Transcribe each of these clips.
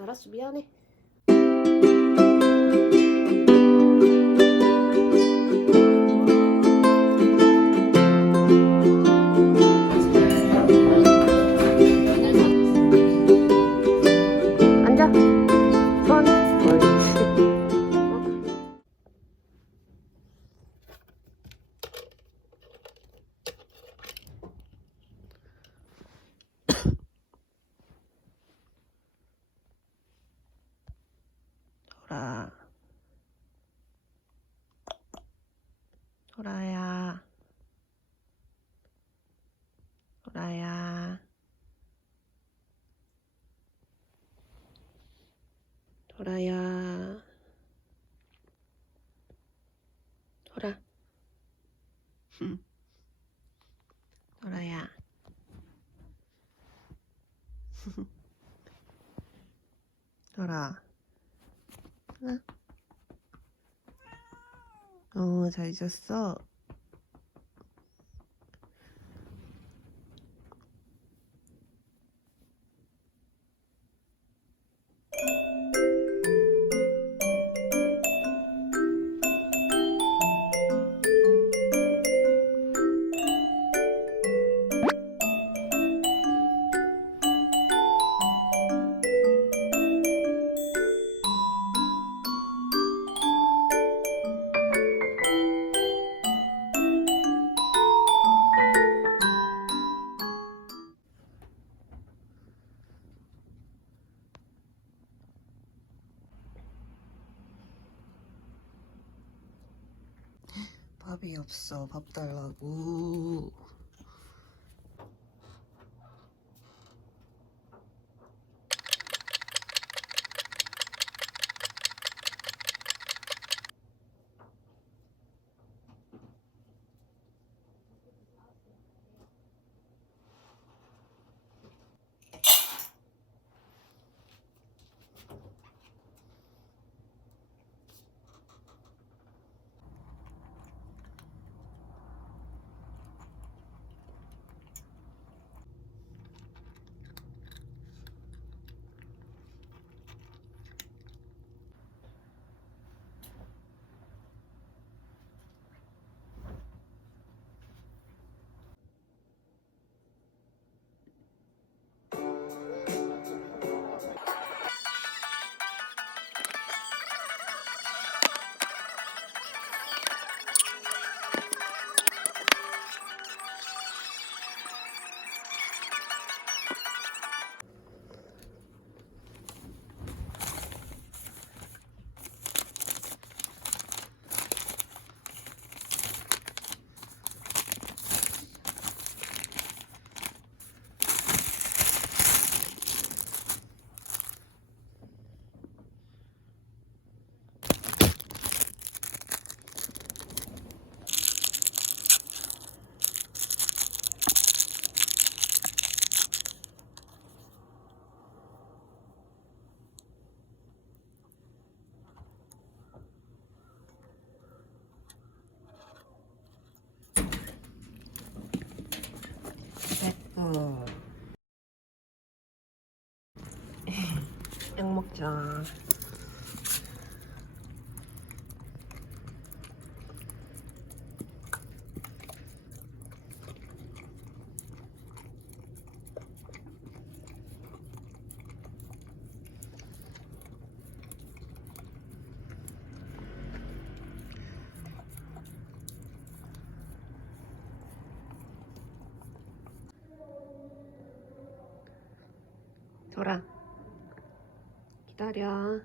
알았어 미안해. 돌아야. 돌아. 돌아야. 돌아. 응? 어, 잘 잤어. 밥이 없어. 밥 달라고. 됐고. 약 먹자. 돌아. 기다려.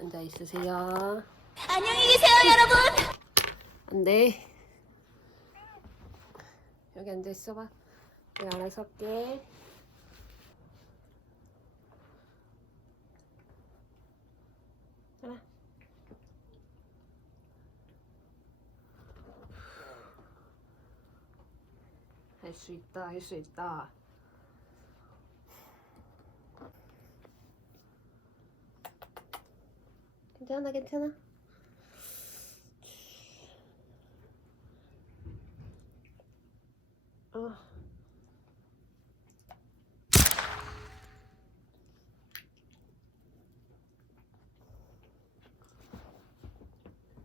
앉아 있으세요. 안녕히 계세요, 여러분. 안 돼. 여기 앉아 있어봐. 내가 알아서 할게. 할 수 있다, 할 수 있다. 괜찮아, 괜찮아. 어.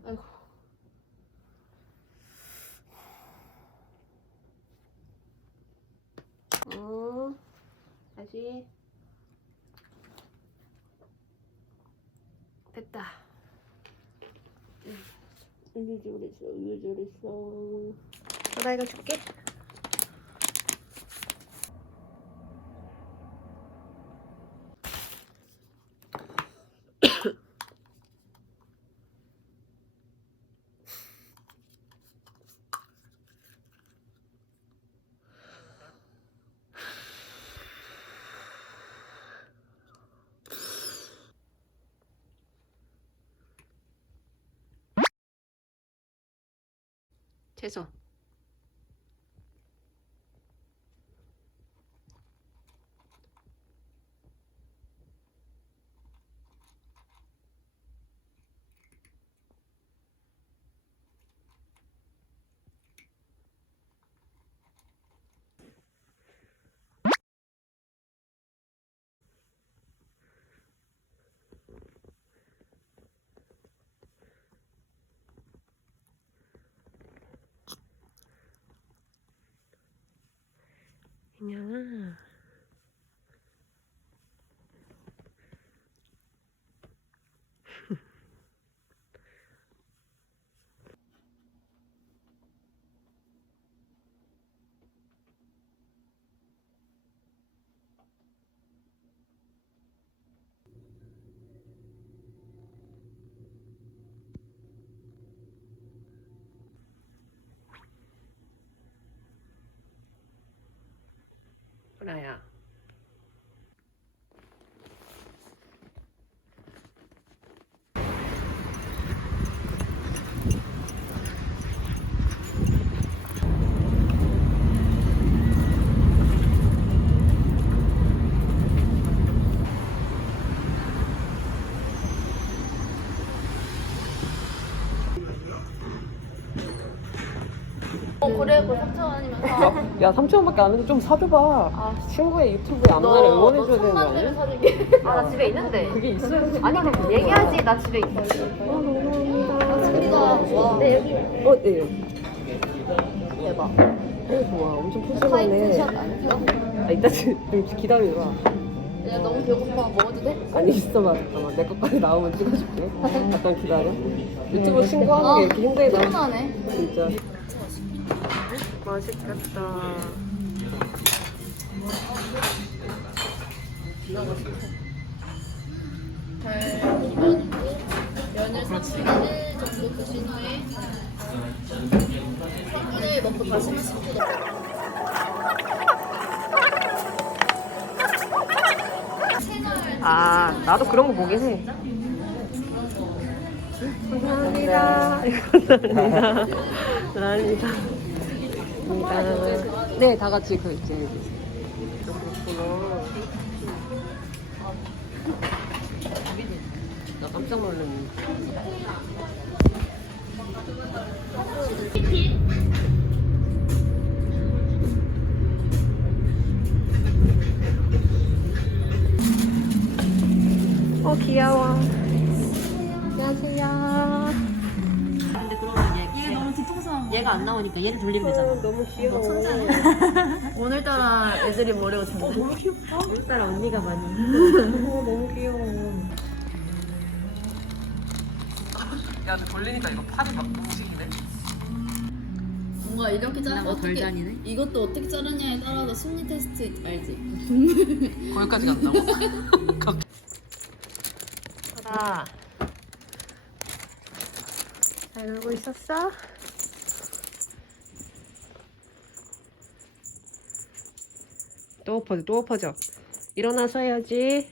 아이고. 어, 다시. 됐다. 이게 잘했어, 이게 잘했어. 나 이거 줄게. 채소. 그 냥 호라 야. 어그 3천 원이면 사. 야 3천 원밖에 안 했는데 좀 사줘봐 친구의 유튜브에 앞날에 응원해줘야 되는 거 아니야? 사줄게. 아, 나 집에 있는데. 그게 있어야지 아니, 근데 얘기하지. 나 집에 있어. 와 네, 여기. 어, 네 여기 대박. 어 좋아 엄청 파이프샷 푸짐하네 아니야? 아 이따 좀 기다려봐 야 너무 배고파 먹어도 돼? 아니 있어봐 잠깐만 내 것까지 나오면 찍어줄게 잠깐 기다려 유튜브 친구하는 게 이렇게 힘들다 피곤하네. 진짜 맛있겠다. 면을 30일 정도 드신 후에 물에 넣고 다시 씻고 아, 나도 그런 거 보긴 해. 감사합니다. 감사합니다. 감사합니다. 감사합니다. 네, 다 같이 그 이제. 그렇구나. 나 깜짝 놀랐네. 어, 귀여워. 얘가 안 나오니까 얘를 돌리면 되잖아. 너무 귀여워 오늘따라 애들이 머리가 좋네. 오늘따라 언니가 많이. 어, 너무 귀여워 야 근데 돌리니까 이거 팔이 막 움직이네 뭔가 이렇게 자르 나보다 덜 어떻게 다니네. 이것도 어떻게 자르냐에 따라서 심리 테스트 알지? 거기까지 간다고? 아. 잘 놀고 있었어? 또 엎어져, 또 엎어져. 일어나서 해야지.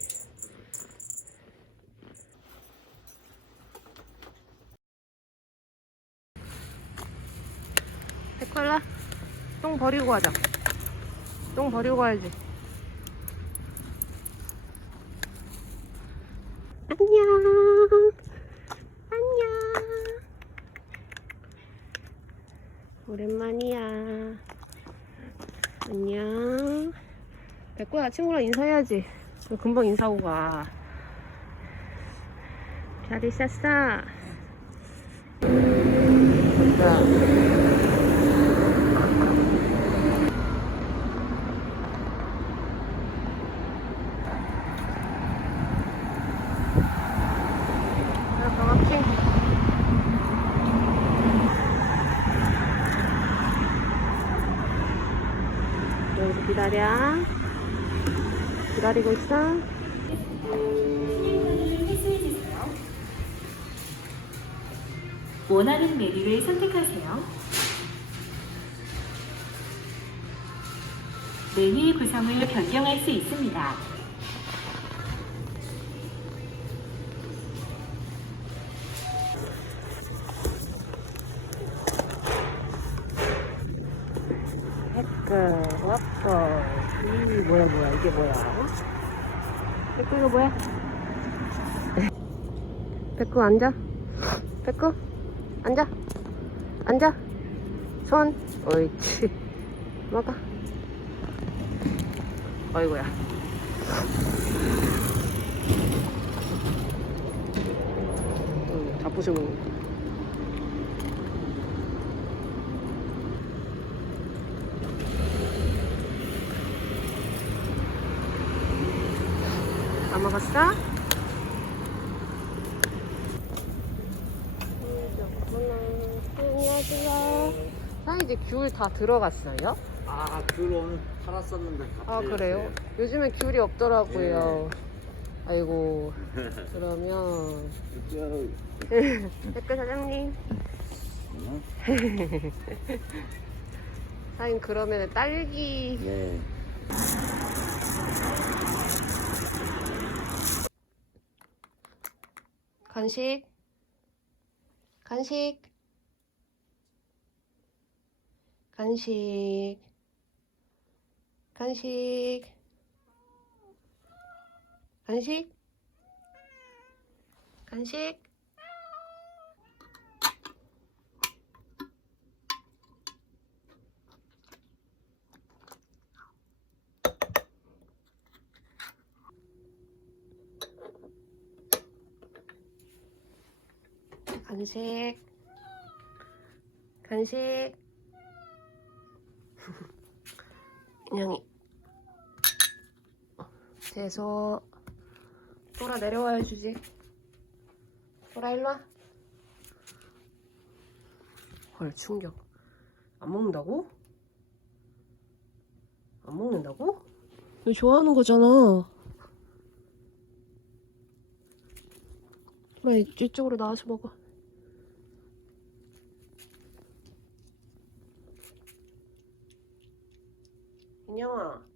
백화라, 똥 버리고 가자. 똥 버리고 가야지. 안녕. 안녕. 오랜만이야. 안녕. 백구야, 친구랑 인사해야지. 너 금방 인사하고 가. 잘 있었어? 야, 방학생. 여기서 기다려. 기다리고 있어. 원하는 메뉴를 선택하세요. 메뉴 구성을 변경할 수 있습니다. 댓글, 와퍼. 이 뭐야, 뭐야, 이게 뭐야? 백구 이거 뭐야? 백구 앉아. 백구 앉아. 앉아. 손. 옳지. 먹어. 어이구야. 응, 다 부셔먹는 다 먹었어? 안녕하세요. 사장님 이제 귤다 들어갔어요? 아, 귤 오늘 팔았었는데. 다 아. 그래요? 요즘에 귤이 없더라고요. 아이고 그러면 댓글 사장님. 사장님 그러면 딸기 네. 간식. 간식. 간식. 간식. 간식. 간식 간식. 간식. 인형이 돼서 돌아 내려와야 주지. 돌아 일로와. 헐 충격. 안 먹는다고? 안 먹는다고? 너 좋아하는 거잖아. 그래 이쪽으로 나와서 먹어 啊